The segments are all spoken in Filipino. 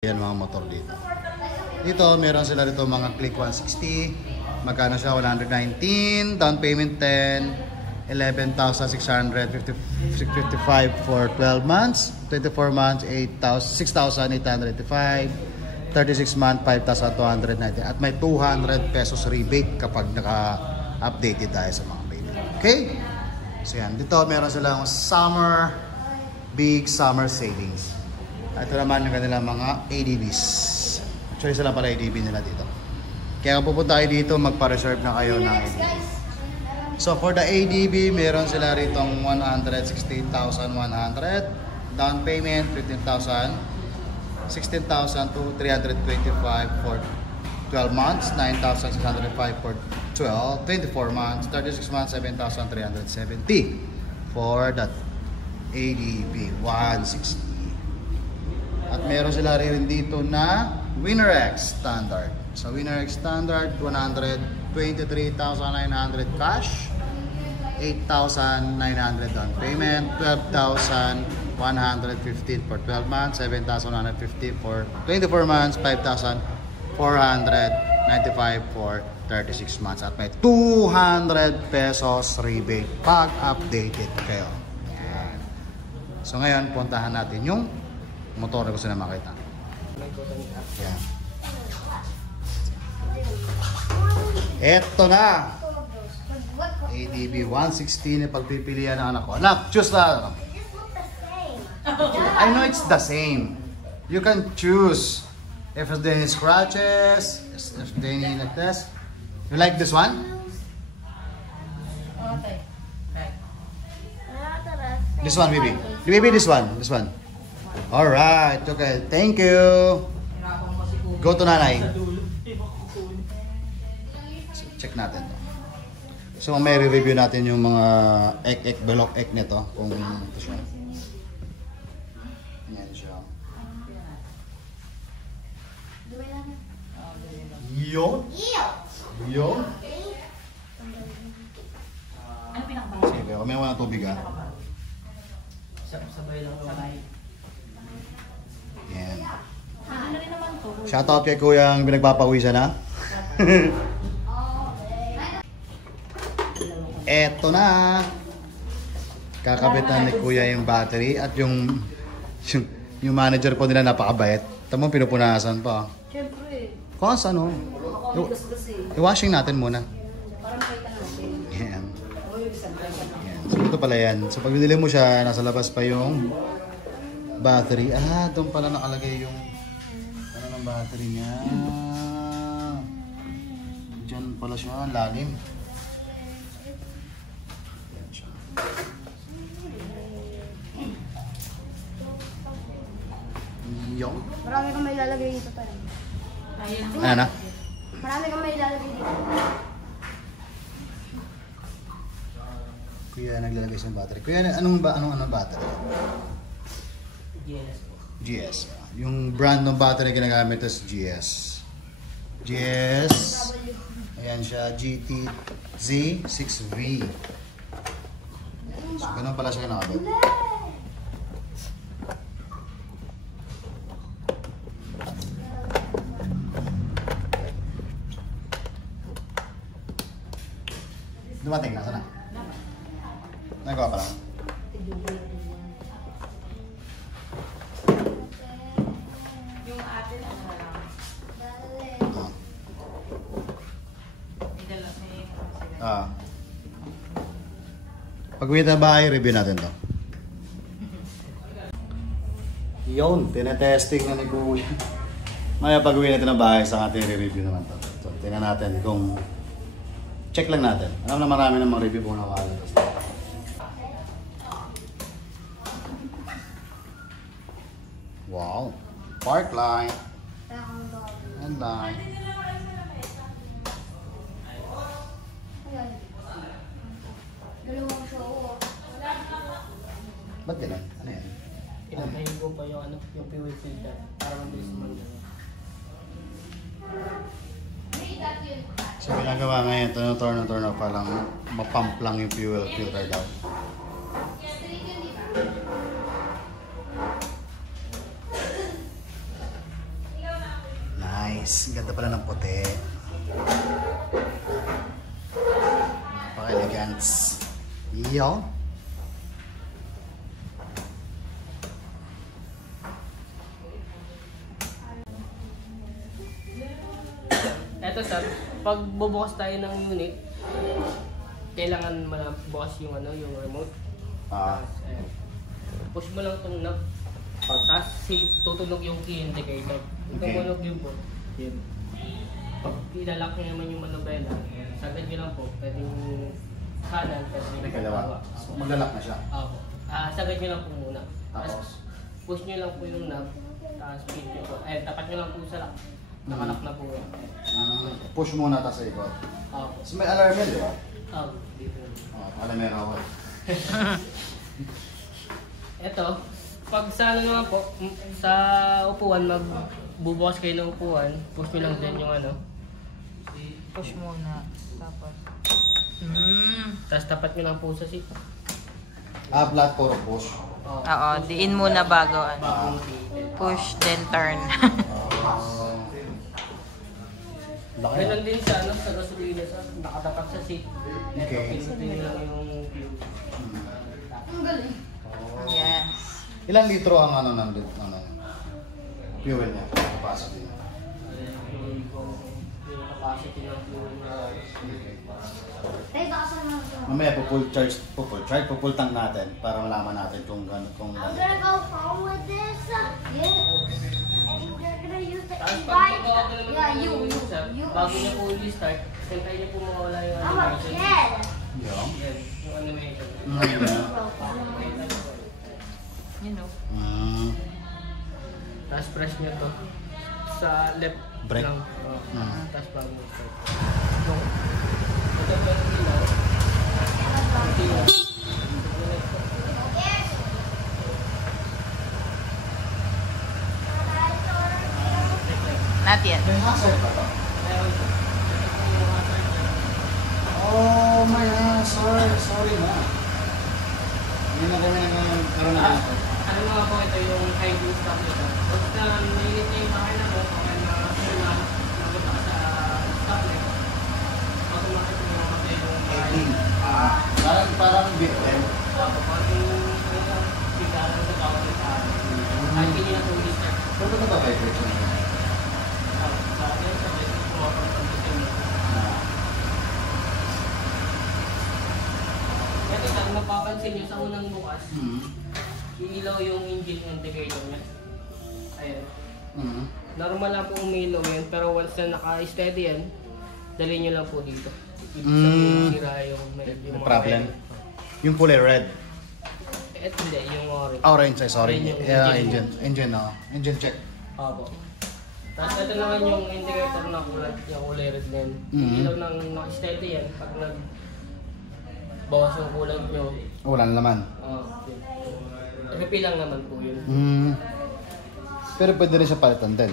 Yan mga motor dito. Dito, meron sila dito mga Click 160. Magkano siya? 119. Down payment 10. 11,655 for 12 months. 24 months, 6,885. 36 months, 5,290. At may 200 pesos rebate kapag naka-updated tayo sa mga payment. Okay? So yan. Dito, meron silang big summer savings. Ito naman yung kanilang mga ADBs. Actually, sila pala ADB nila dito. Kaya kung pupunta kayo dito, magpa-reserve na kayo ng ADB. So, for the ADB, meron sila ritong 116,100. Down payment, 15,000. 16,325 for 12 months. 9,605 for 24 months. 36 months, 7,370 for that ADB 160. At meron sila rin dito na WinnerX Standard. So WinnerX Standard, 123,900 cash, 8,900 down payment, 12,115 for 12 months, 7,150 for 24 months, 5,495 for 36 months. At may 200 pesos rebate pag updated kayo. Yan. So ngayon, puntahan natin yung motor ko sila makita. Yan. Eto na. ADB 160 na pagpipilian ng anak ko. Anak, choose na. I know it's the same. You can choose. If there's any scratches, if there's any like this. You like this one? This one, baby. Baby, this one. This one. Alright, okay. Thank you. Go to nanay. So, check natin to. So, may review natin yung mga belok nito. Kung ito siya. Yan siya. Yun. Yun. Sige, may mga tubig ha. Sabay lang sabay. Yan. Shoutout kay Kuya ang pinagpapawisan ha. Eto na. Kakabitan ni Kuya yung battery at yung manager po nila napakabait. Tama pinupunasan pa. Siyempre. Kasi ano? I-washing natin muna. Parang kita natin. Yan. Yan. So ito pala yan. So pag binili mo siya, nasa labas pa yung battery. Ah, doon pala nakalagay yung ano ng battery niya. Diyan pala siya, lalim. Yan siya. Yung? Marami kang may lalagay dito pa. Ano na? Marami kang may lalagay dito. Kuya naglalagay sa battery. Kuya, anong battery? GS po. GS. Yung brand ng battery ginagamit is GS. GS. Ayan siya, GTZ6V. So, ganun pala siya nakabit. Dumating na, sana? Nagawa pa lang. Yung atin, ano na lang? Pag-uwi na bahay, review natin to. Yun, tinetesting na ni Kuya. Maya pag-uwi natin ng bahay, sa ating re-review naman to. So, tingnan natin kung check lang natin. Alam na marami namang review po na kakalabas. Wow. Park line. And line. Dalawang show. Ba't ganun? Ano yan? Pinakain ko pa yung fuel filter para mabilis naman. So ginagawa ngayon, turn off pa lang, mapump lang yung fuel filter daw. Nice. Ganda pala ng puti. Napaka-elegant. Yo. Eto sir, pag bubukas tayo ng unit, kailangan bukas yung yung remote. Ayan. Push mo lang tong knob. Tapos tutunog yung key indicator. Ito tunog yung po. Yun. Pag ilalak nyo naman yung manobela, sagad nyo lang po. Pwedeng kanan, pwedeng kaliwa. So, maglalak na siya. Opo. Sagad nyo lang po muna. Tapos? Push nyo lang po yung knob. Tapos speed nyo po. Tapat nyo lang po sa lock. Nakalak na po yan. Push muna tapos ikot. Opo. So may alarm yun, di ba? Opo. Dito. Alamera ako. Ito, pag sa ano naman po, sa upuan, magbubukas kayo ng upuan, push nyo lang din yung Push muna. Tapos. Tapos tapat nyo lang po sa seat. Flat puro push. Oo, diin muna bago. Bagong Push, then turn. Laki. Ganun din sa sa gasolina, nakatapat sa seat. Okay. Pinutin nyo lang yung fuel. Ang galing. Yes. Ilang litro ang fuel niya? Capacity niya. Yung capacity ng fuel na Tay, baka saan naman ito? Mamaya pull tank natin para malaman natin kung I'm gonna go home with this. Yeah. And you're gonna use the tapos e-bike. pag Yeah, you. bago nyo po i-start, hintay nyo po mawala yung I'm a animation. kid. Yung? Yan, yung animation. You know. Tapos press nyo to sa left Brake. lang. Mm. Tapos bago nyo start. Ito ba yung ilaw? Ilaw. Not yet. May hazard pa to? Meron po. Ito po yung hazard niya. Oh my hazard. Sorry na. Hindi na kami nagkaroon na hazard. Ano nga po ito yung high view stop nito. Basta nailit na yung makina mo, okay na nabuta sa stop light. Automatic yung mamatay yung makina. Parang BM. Kapag yung bigalan sa bawat isa, kahit hindi na po i-start. Pero ba vibrate na? Sa akin, sa best po ako ng system. Ito, kung mapapansin nyo sa unang bukas, iilaw yung engine indicator niya. Ayan. Normal lang po umilaw yan, pero once na naka-steady yan, dali nyo lang po dito. Ibig sabihin sira yung May mga problem. wire. Yung kulay red. Ito hindi, yung orange. Orange, sorry. Yun yung Yeah, engine. Engine check. Opo. Tapos ito naman yung indicator na kulay red na yan. Ilaw ng naka-steady yan, pag bawas yung kulang nyo, Wala naman. refill lang naman po yun. Pero pwede rin siya palitan din.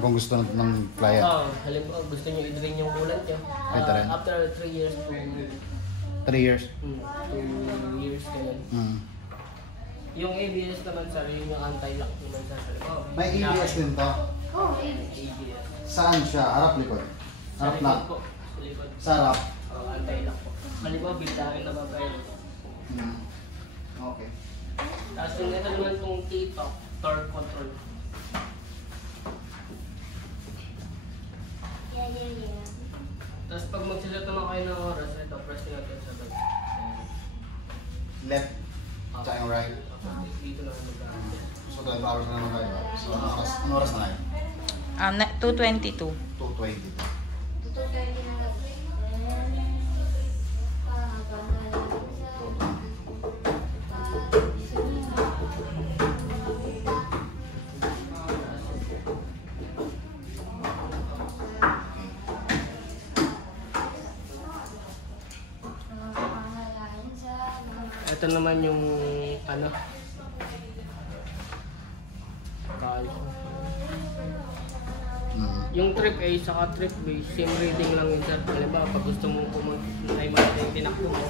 Kung gusto ng client. Halimbawa, gusto nyo i-drain yung kulang nyo. Pwede rin. After 3 years to 3 years. 2 years ganun. Yung ABS naman sir, yung anti-lock naman sir. May ABS din to. Oh, baby. ABS. Saan siya? Harap likod? Sa Harap likod lang. po. Sa likod. Sa harap. Anti-lock po. Halimbawa, bildahin na ba kayo? Okay. Tapos yung ito naman itong T-top, torque control. Yeah. Tapos pag magsilato na kayo ng oras, ito, press nyo natin sa bag. Left. Tsaka yung right. Dito na mag-aarap. So 12 hours na naman tayo. So anong oras na ngayon? 2:22. 2:20. Tutuloy din na lang. Ito naman yung ano. Yung trip A saka trip B, same reading lang yun sir. Halimbawa, pag gusto mong pumunta yung tinakbo mo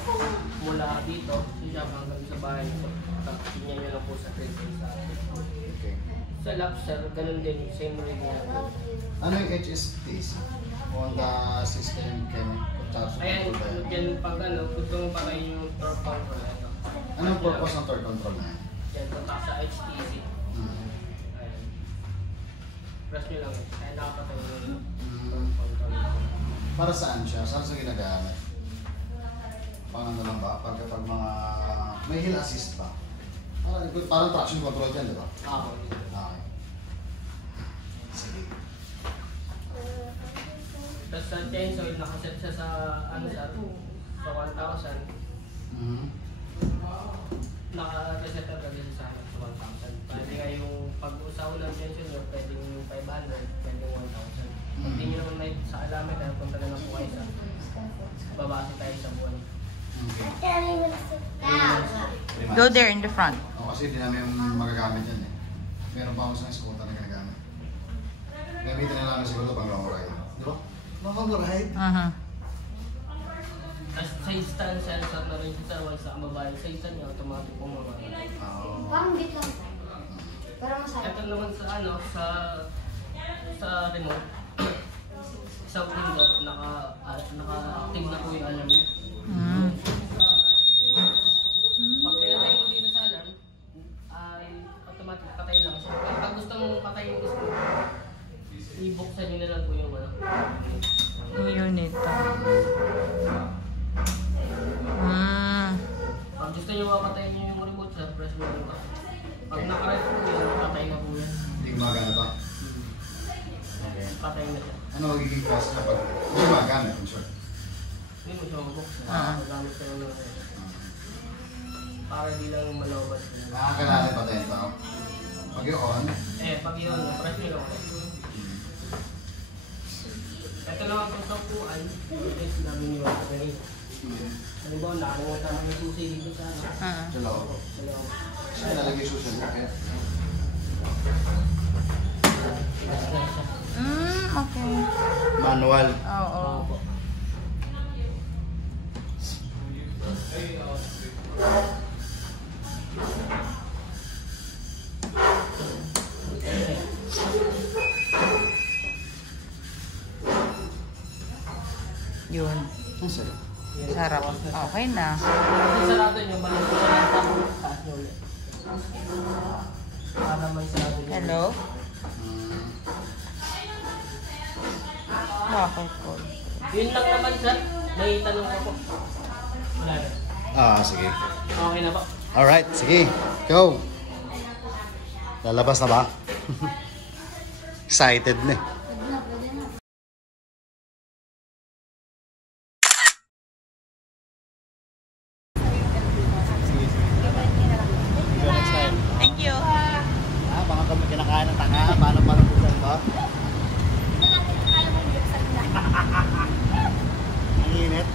mula dito, siya hanggang sa bahay mo. Tapos tingnan nyo lang po sa trip A sa Okay. Sa lobster, ganun din, same rin yan. Ano yung HSTs? Honda System Chassis Ayan, Control. yan pag ano, gusto mo patayin yung torque control. Anong purpose ng torque control na yan? Yan, punta ka sa HTC. Ayan. Press nyo lang. Kaya nakapatay yung torque control. Para saan siya? Saan siya ginagamit? Pang ano lang ba? Pag mga... May hill assist pa. Parang traction control yan, di ba? Ako. Okay. Sige. Tapos sa chainsaw, nakaset siya sa ano sa 1,000. Naka-reset agad siya sa 1,000. Pwede nga yung pag-usaw ng chainsaw nyo, pwedeng 500, pwedeng 1,000. Kung di nyo naman may sa alamin, kaya punta na lang po kayo sa babase tayo sa buwan. Go there in the front. Kasi hindi namin magagamit yan eh. Meron pa ako sa scooter na ginagamit. Gamitin na namin siguro pang long ride. Di ba? Long ride? Tapos sa stand sensor na rin siya sa sa mabahay. Sa stand niya, automatic po mga. Parang bit lang. Pero masarap. Ito naman sa ano, sa remote. Sa window, naka-active na po yung alarm niya. Pag pinatay mo dito sa alarm, ay automatic patay lang siya. Pag gusto mong patay yung gusto, ibuksan nyo na lang po yung ano. Unit. Pag gusto nyo mapatayin nyo yung remote sa press mo lang. Pag nakaret po yun, patay na po yan. Hindi gumagana ba? Okay. Patay na siya. Ano magiging cost na pag hindi gumagamit? I'm sure. Hindi mo siya mabuksan. Magamit ka lang ng para di lang malawat. Nakakalalim pa tayo tao. Pag yung on, Pag yun, press nyo lang. Ito lang ang pagkakuan, is namin yung okay. Halimbawa, nakalimutan namin yung susi dito sa ano. sa loob. Sa loob. Siya nalagay susunod. Okay. Press lang siya. Okay. Manual. Oo. Opo. Yun. Ang sarap. Sarap. Okay na. Kasi sarado nyo, balik ko lang sa taas nyo ulit. Para may sarado nyo. Hello? Bakit po? Yun lang naman sir, may tanong ako. Wala na. Sige. Okay na po. Alright, sige. Go! Lalabas na ba? Excited na eh. Thank you. Baka kami kinakain ng tanga. Paano busan ba? Ang init.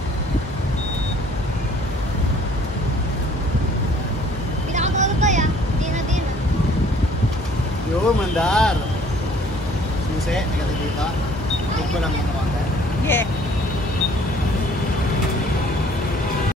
Pinakamatulog tayo. Di na. Yo, mandar. Susi, negative dito. Huwag ko lang ito. Yeah.